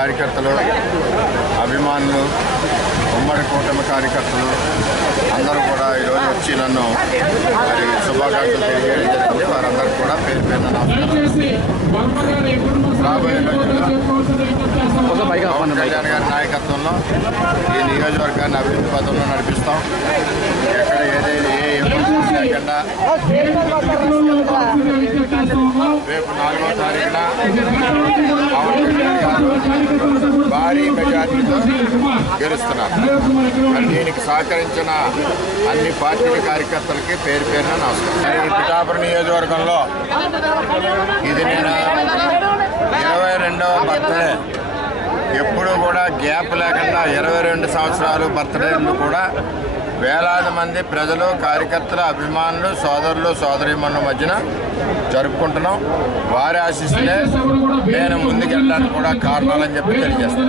కార్యకర్తలు, అభిమానులు, ఉమ్మడి కూటమి కార్యకర్తలు అందరూ కూడా ఈరోజు వచ్చి నన్ను మరి శుభాకాంక్షలు తెలియజేయడం జరిగింది. వారందరూ కూడా పేరు పేరున రాబోయే రోజుల్లో పవన్ కళ్యాణ్ గారి నాయకత్వంలో ఈ నియోజకవర్గాన్ని అభివృద్ధి పథంలో నడిపిస్తాం. ఎక్కడ ఏదైనా ఏ ఇబ్బంది లేకుండా రేపు 4వ తారీఖున పవన్ కళ్యాణ్ గారు భారీ మెజార్టీతో గెలుస్తున్నారు. మరి దీనికి సహకరించిన అన్ని పార్టీల కార్యకర్తలకి పేరు పేరున నమస్కారం. ఈ పిఠాపురం నియోజకవర్గంలో ఇది నేను 22వ బర్త్డే. ఎప్పుడూ కూడా గ్యాప్ లేకుండా 22 సంవత్సరాలు బర్త్డేలు కూడా వేలాది మంది ప్రజలు, కార్యకర్తలు, అభిమానులు, సోదరులు, సోదరీమణుల మధ్యన జరుపుకుంటున్నాం. వారి ఆశీస్సులే నేను ముందుకెళ్ళడానికి కూడా కారణాలని చెప్పి తెలియజేస్తాను.